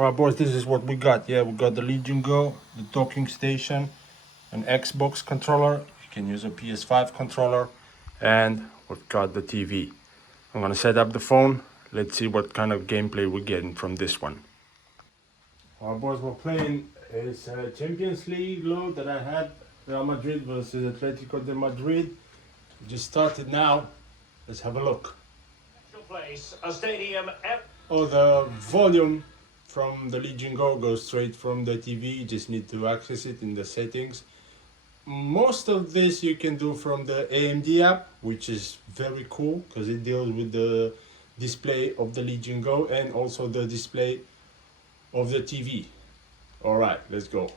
Alright boys, this is what we got. Yeah, we got the Legion Go, the docking station, an Xbox controller. You can use a PS5 controller, and we've got the TV. I'm gonna set up the phone. Let's see what kind of gameplay we're getting from this one. Alright boys, we're playing is Champions League load that I had. Real Madrid versus Atletico de Madrid. We just started now. Let's have a look. Place, a stadium. Oh, the volume from the Legion Go goes straight from the TV. You just need to access it in the settings. Most of this you can do from the AMD app, which is very cool because it deals with the display of the Legion Go and also the display of the TV. All right, let's go.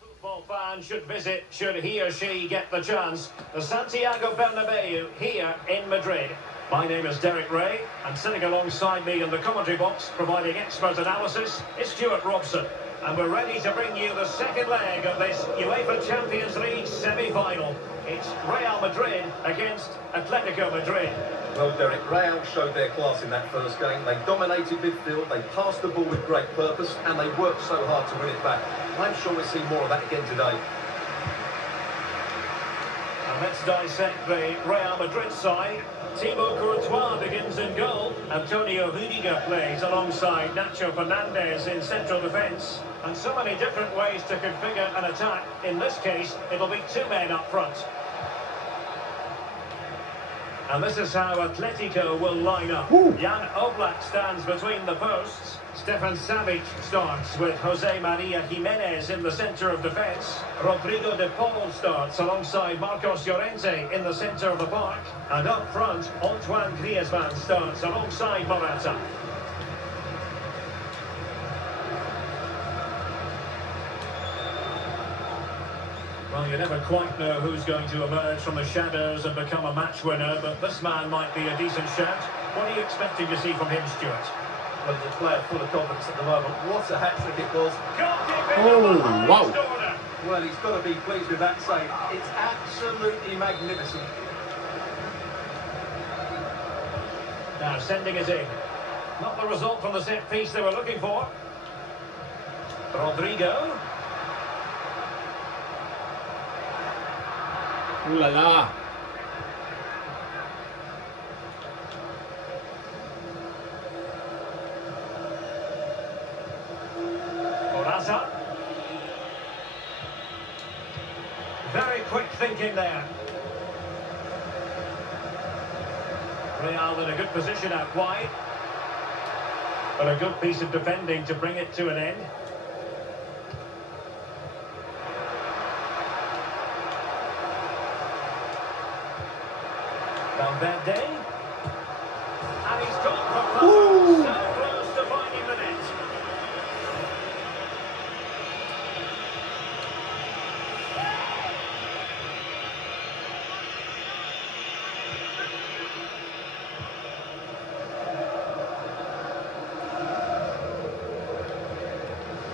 Football fan should visit, should he or she get the chance, the Santiago Bernabeu here in Madrid. My name is Derek Ray, and sitting alongside me in the commentary box, providing expert analysis, is Stuart Robson. And we're ready to bring you the second leg of this UEFA Champions League semi-final. It's Real Madrid against Atletico Madrid. Well, Derek, Real showed their class in that first game. They dominated midfield, they passed the ball with great purpose, and they worked so hard to win it back. I'm sure we'll see more of that again today. And let's dissect the Real Madrid side. Thibaut Courtois begins in goal. Antonio Rudiger plays alongside Nacho Fernandez in central defence. And so many different ways to configure an attack. In this case, it'll be two men up front. And this is how Atletico will line up. Jan Oblak stands between the posts. Stefan Savic starts with Jose Maria Jimenez in the centre of defence. Rodrigo de Paul starts alongside Marcos Llorente in the centre of the park. And up front, Antoine Griezmann starts alongside Morata. Well, you never quite know who's going to emerge from the shadows and become a match winner, but this man might be a decent shout. What are you expecting to see from him, Stuart? Well, he's a player full of confidence at the moment. What a hat-trick it was. Oh, wow. Well, he's got to be pleased with that save. It's absolutely magnificent. Now sending it in. Not the result from the set piece they were looking for. Rodrigo. Ooh la la. Morata. Very quick thinking there. Real in a good position out wide. But a good piece of defending to bring it to an end. Valverde. And he's gone for power. So close to finding the net.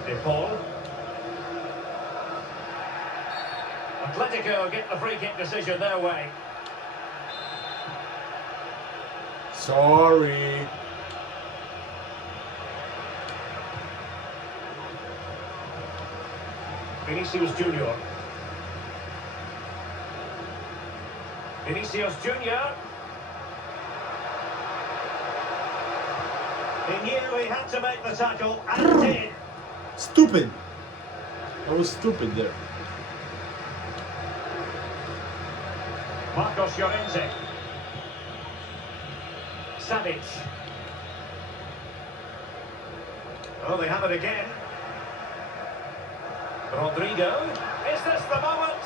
De Paul. Atletico get the free kick decision their way. Sorry. Vinicius Junior. Vinicius Junior. He knew he had to make the tackle and did. Stupid. I was stupid there. Marcos Llorente. Savic. Oh, they have it again. Rodrigo. Is this the moment?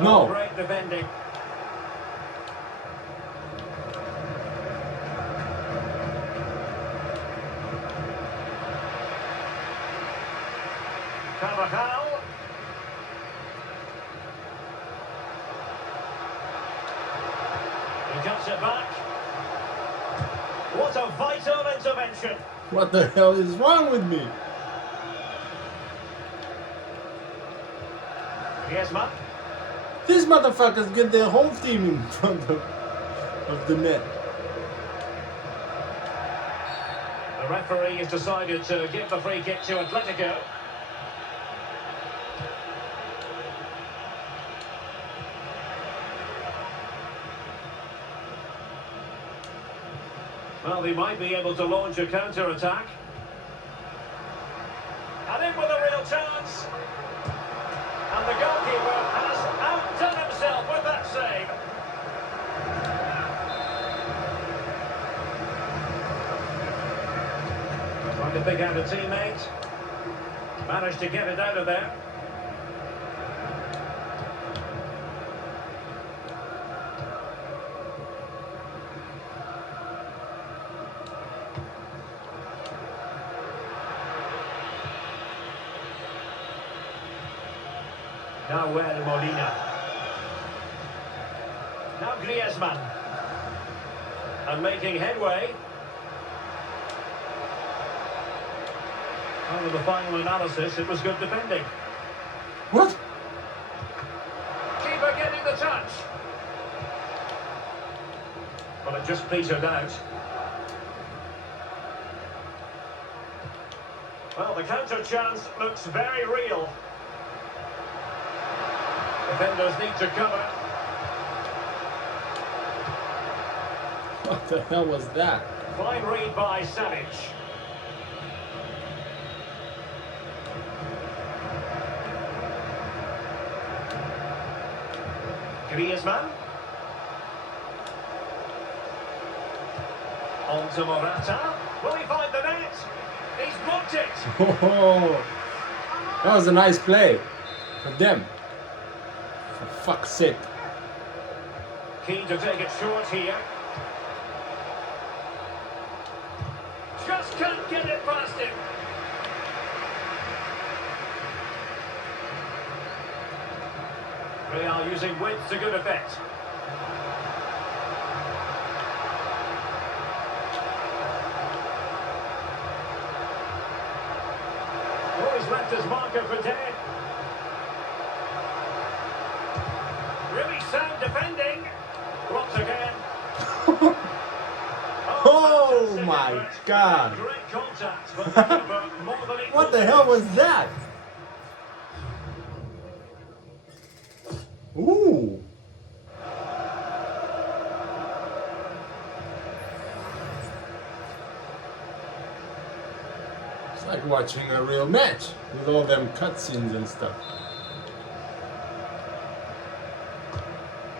No. Oh, great defending. Carvajal. He cuts it back. What a vital intervention. What the hell is wrong with me? Griezmann. These motherfuckers get their whole team in front of the net. The referee has decided to give the free kick to Atletico. Well, they might be able to launch a counter-attack. And in with a real chance. And the goalkeeper has outdone himself with that save. Trying to pick out a teammate. Managed to get it out of there. Now Molina. Now Griezmann. And making headway. Under the final analysis, it was good defending. What? Keeper getting the touch. But it just petered out. Well, the counter chance looks very real. Defenders need to cover. What the hell was that? Fine read by Savic. Griezmann. On to Morata. Will he find the net? He's blocked it. Oh, that was a nice play for them. For fuck's sake. Keen to take it short here. Just can't get it past him. Real using width to good effect. Oh, he's left his marker for dead. Really sound defending. Blocked again. Oh my God. Great contact, but the keeper more than equal. What the hell was that? Ooh. It's like watching a real match with all them cutscenes and stuff.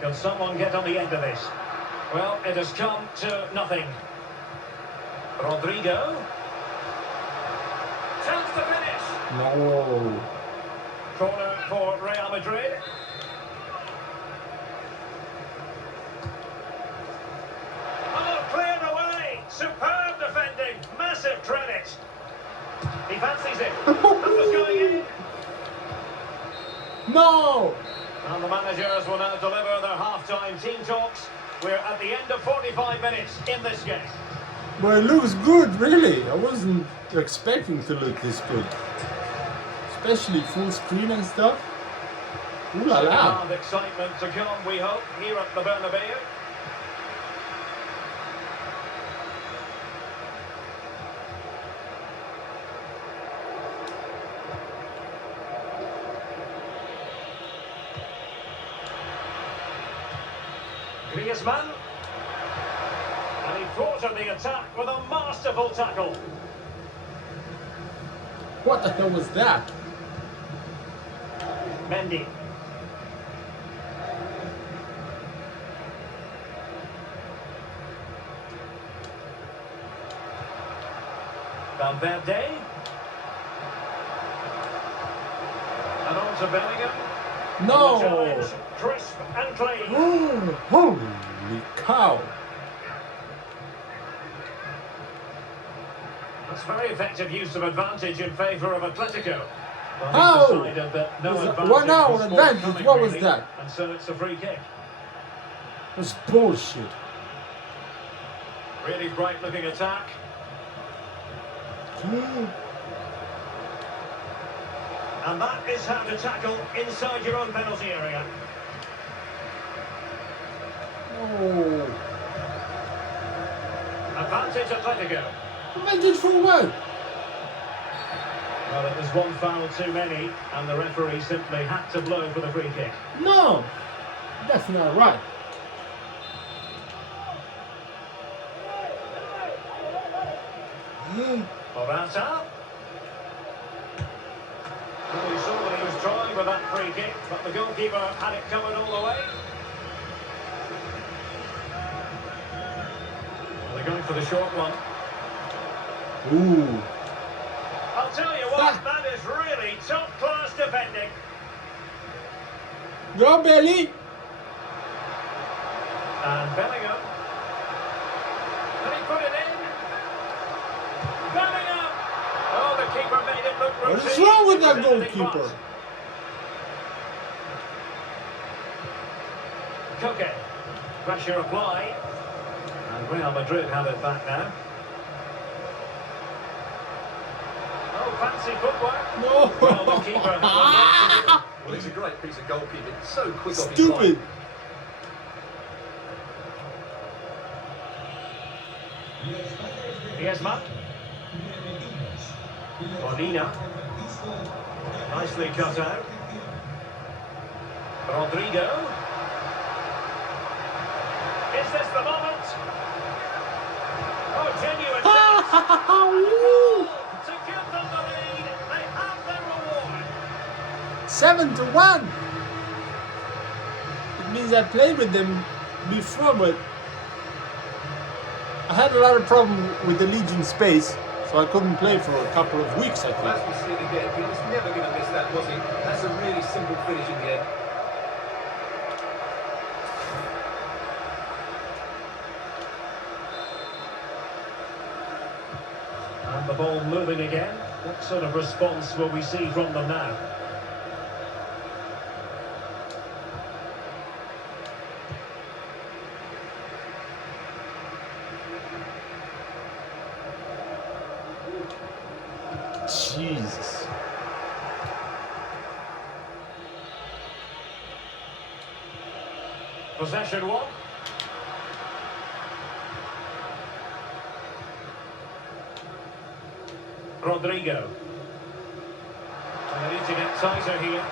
Can someone get on the end of this? Well, it has come to nothing. Rodrigo. Chance to finish. No. Corner for Real Madrid. Oh, cleared away. Superb defending. Massive credit. He fancies it. That was going in. No. And the managers will now deliver their half-time team talks. We're at the end of 45 minutes in this game. But it looks good, really. I wasn't expecting to look this good. Especially full screen and stuff. Ooh la la. And excitement to come, we hope, here at the Bernabeu. Griezmann. And he thwarted the attack with a masterful tackle. What the hell was that? Mendy. Valverde. And on to Bellingham. No! Challenge, crisp and clean. Oh, holy cow! That's very effective use of advantage in favour of Atletico. Well, How? he's decided that no Was that- advantage what now? was An advantage? forthcoming, What was really, that? And so it's a free kick. That's bullshit. Really bright looking attack. And that is how to tackle inside your own penalty area. Oh. Advantage Atletico. Prevented for what? Well, it was one foul too many, and the referee simply had to blow for the free kick. No, that's not right. Morata. Well, you saw that he was trying with that free kick, but the goalkeeper had it covered all the way. Well, they're going for the short one. Ooh. I'll tell you what, that is really top-class defending. Go, Belly. And Bellingham. Can he put it in? Bellingham! Oh, the keeper made it look routine. What's wrong with that It was in the goalkeeper? box. Koke. Pressure applied. And Real Madrid have it back now. Oh, fancy footwork. No. Well, the keeper had one to do. Well, it's a great piece of goalkeeping. So quick off his Stupid. line. Griezmann. Molina. Nicely cut out. Rodrigo. Is this the moment? Oh, genuine chance. To give them the lead, they have their reward. 7-1. It means I played with them before, but I had a lot of problem with the Legion space, so I couldn't play for a couple of weeks, I Well, as think. we see it again, he was never going to miss that, was he? That's a really simple finish in the end. And the ball moving again. What sort of response will we see from them now? Jesus. Possession one. Rodrigo. And they need to get tighter here.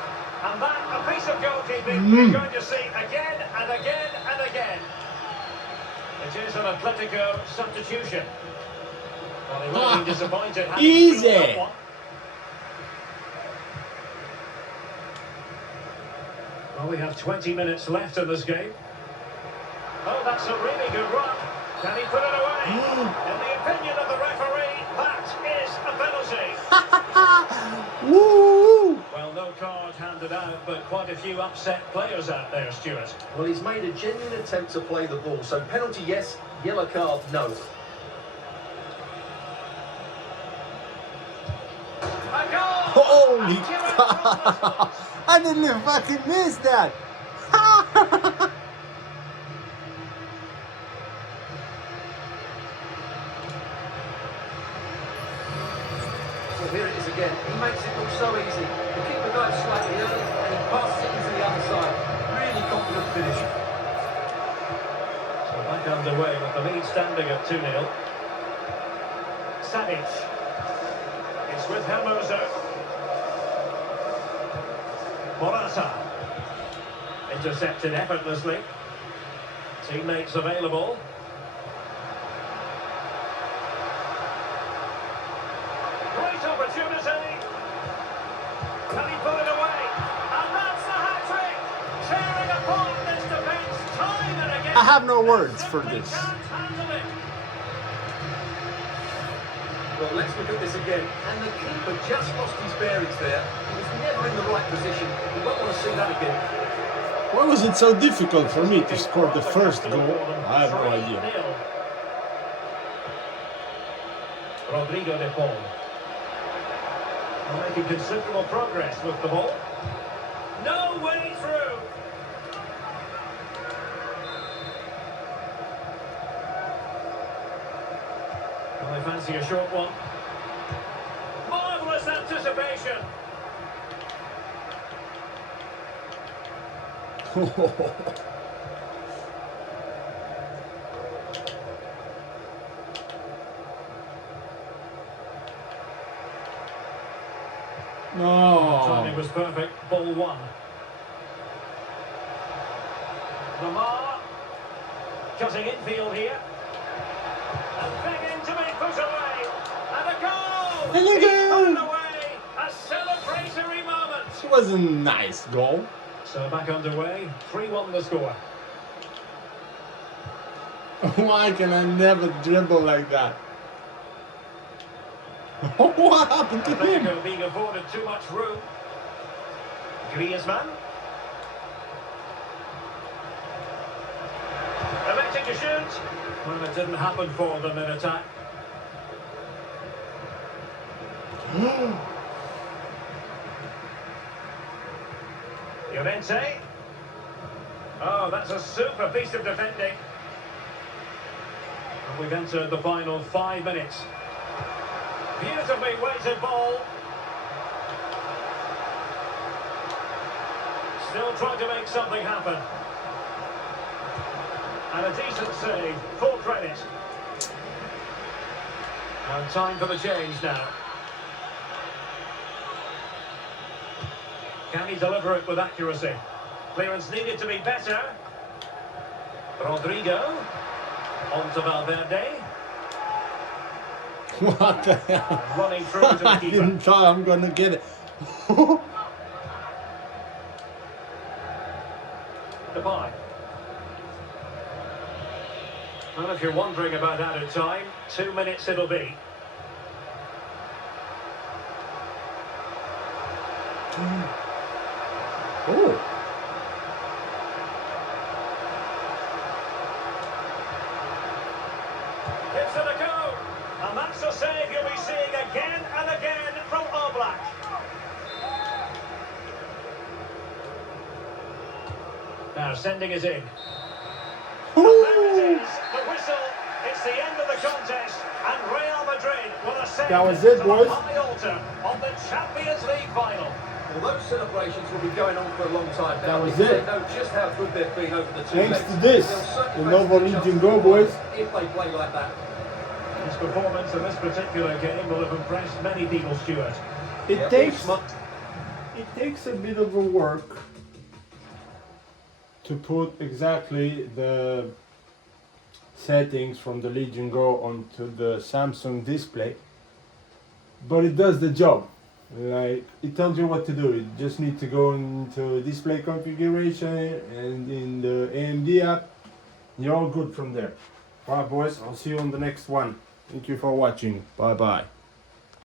And that, a piece of goalkeeping we're going to see again and again and again. It is an Atletico substitution. Well, they will be disappointed having Easy. scored that one. Well, we have 20 minutes left in this game. Oh, that's a really good run. Can he put it away? In the opinion of the referee, that is a penalty. Woo! Well, no card handed out, but quite a few upset players out there, Stuart. Well, he's made a genuine attempt to play the ball. So penalty, yes. Yellow card, no. A goal! Holy Accurate from the spot. I didn't fucking miss that. Well, here it is again. He makes it look so easy. The keeper dives slightly early and he passes it into the other side. Really confident finish. So back underway with the lead standing at 2-0. Savic. It's with Hermoso. Morata. Intercepted effortlessly. Teammates available. Great opportunity. Can he put it away? And that's the hat-trick. Tearing apart this defence time and again. I have no words for Simply this. can't handle it. Well, let's look at this again. And the keeper just lost his bearings there. He was never in the right position. We won't want to see that again. Why was it so difficult for me to score the first goal? I have no idea. 3-0. Rodrigo de Paul. Making considerable progress with the ball. No way through. Well, they fancy a short one. Marvellous anticipation. Timing No. was perfect. Ball one. Lamar cutting infield here. And begging to be put away. And a goal! And a He's goal! put it away. A celebratory moment. It was a nice goal. So back underway. 3-1 the score. Why can I never dribble like that? What happened to him? Beckham being afforded too much room. Griezmann. Electing to shoot. Well, it didn't happen for them in attack. Llorente. Oh, that's a super piece of defending. And we've entered the final 5 minutes. Beautifully weighted ball. Still trying to make something happen. And a decent save, full credit. And time for the change now. Can he deliver it with accuracy? Clearance needed to be better. Rodrigo. On to Valverde. What the hell? Running through to the I keeper. didn't thought I'm gonna get it. Depay. Well, if you're wondering about added time, 2 minutes it'll be. Oh. Gives it a go. And that's a save you'll be seeing again and again from Oblak. Now sending it in. And there it is, the whistle. It's the end of the contest, and Real Madrid will ascend That was it, to boys. the high altar of the Champions League final. Well, those celebrations will be going on for a long time now. That was because it. They know just how good they've been over the 2 Thanks legs. to this, They'll certainly the fancy Novo the chance Legion to go, win boys. if they play like that. His performance in this particular game will have impressed many people, Stuart. It Yeah, takes smart. it takes a bit of a work to put exactly the settings from the Legion Go onto the Samsung display, but it does the job. Like, it tells you what to do. You just need to go into display configuration and in the AMD app. You're all good from there. Alright, boys, I'll see you on the next one. Thank you for watching. Bye bye.